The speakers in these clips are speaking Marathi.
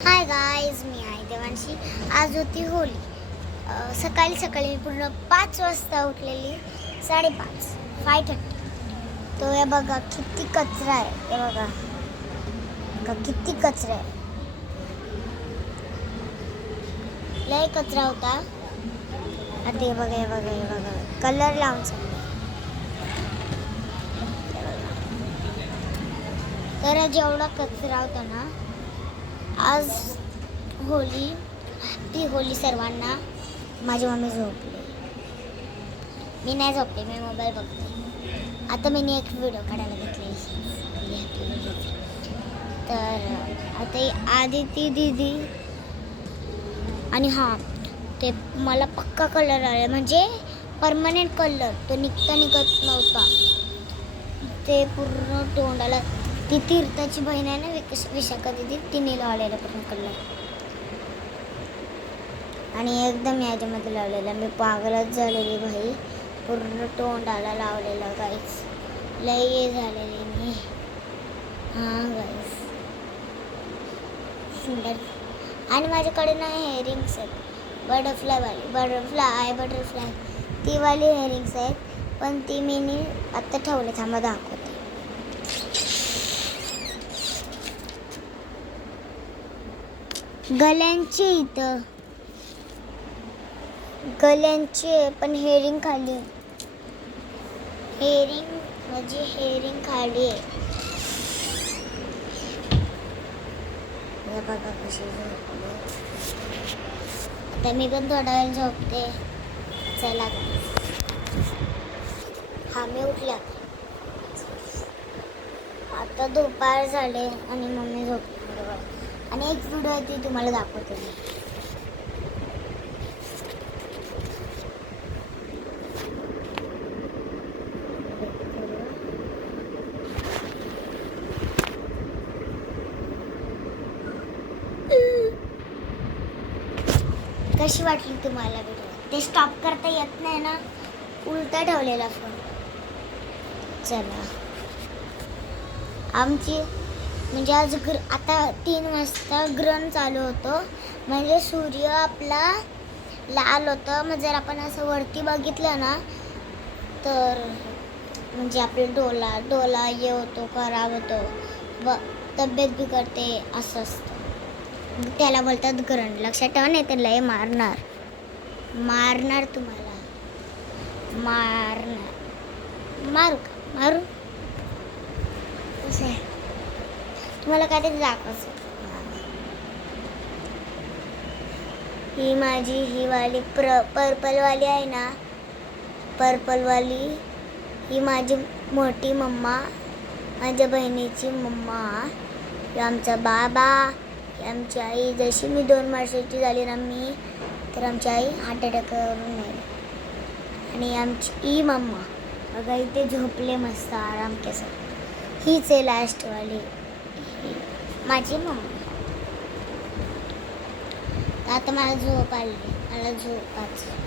हाय गाईज, मी आहे देवांशी. आज होती होळी. सकाळी सकाळी पूर्ण 5 वाजता उठलेली. 5:30 5:30. तो हे बघा किती कचरा आहे. हे बघा किती कचरा आहे. लय कचरा होता. आता हे बघा हे बघा हे बघा कलर लावून चालले. तर जेवढा कचरा होता ना, आज होळी, ती होळी सर्वांना. माझी मम्मी झोपली, मी नाही झोपले, मी मोबाईल बघते. आता मी एक व्हिडिओ काढायला घेतली. तर आता आदिती दीदी आणि हां, ते मला पक्का कलर आला, म्हणजे परमनंट कलर. तो निघत नव्हता. ते पूर्ण तोंडाला. ती तीर्थाची बहीण आहे ना, विशाखा दिदी, तिने लावलेला पूर्ण कलर. आणि एकदम याच्यामध्ये लावलेला. मी पागलच झालेली भाई. पूर्ण तोंडाला लावलेलं गाईस. लय झालेली मी. हां गाईस, सुंदर. आणि माझ्याकडे ना हेअरिंग्स आहेत, बटरफ्लाय ती वाली हेअरिंग्स आहेत. पण ती मी आत्ता ठेवले, थांबा दाखवते. गल्यांची पण हेअरिंग खाली. हेअरिंग खाली आहे. बघा कशी झोपले. आता मी पण थोडा वेळ झोपते. चला, हा मी उठले. आता दुपार झाले आणि मम्मी झोपली. आणि एक व्हिडिओ आहे ती तुम्हाला दाखवते मी. कशी वाटली तुम्हाला व्हिडिओ? ते स्टॉप करता येत नाही ना, उलटा ठेवलेला फोन. चला, आमची म्हणजे आज आता 3 वाजता ग्रहण चालू होतं. म्हणजे सूर्य आपला लाल होतं. मग जर आपण असं वरती बघितलं ना, तर म्हणजे आपला डोला हे होतो, खराब होतो, तब्येत बिघडते, असं असतं. त्याला बोलतात ग्रहण. लक्षात ठेवा, नाही तर लय मारणार तुम्हाला. मारू कसं आहे तुम्हाला काय ते दाखवायचं. ही वाली पर्पलवाली आहे ना, पर्पलवाली ही माझी मोठी मम्मा, माझ्या बहिणीची मम्मा, आमचा बाबा, आमची आई. जशी मी 2 वर्षाची झाली ना मी, तर आमची आई हार्ट अटॅकवरून मेली. आणि आमची ही मम्मा बघा इथे झोपले मस्त आराम केस. हीच आहे लास्टवाली माझी मम्मा. आता मला झोप आली, मला झोपायचं.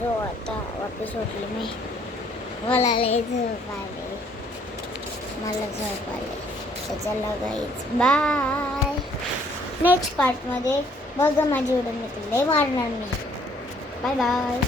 सो आता वापस उठले मी. मला लय झोप आले. तर चला गाईज बाय. नेक्स्ट पार्टमध्ये बघा माझी व्हिडिओ मी लय मारणार मी. Bye bye.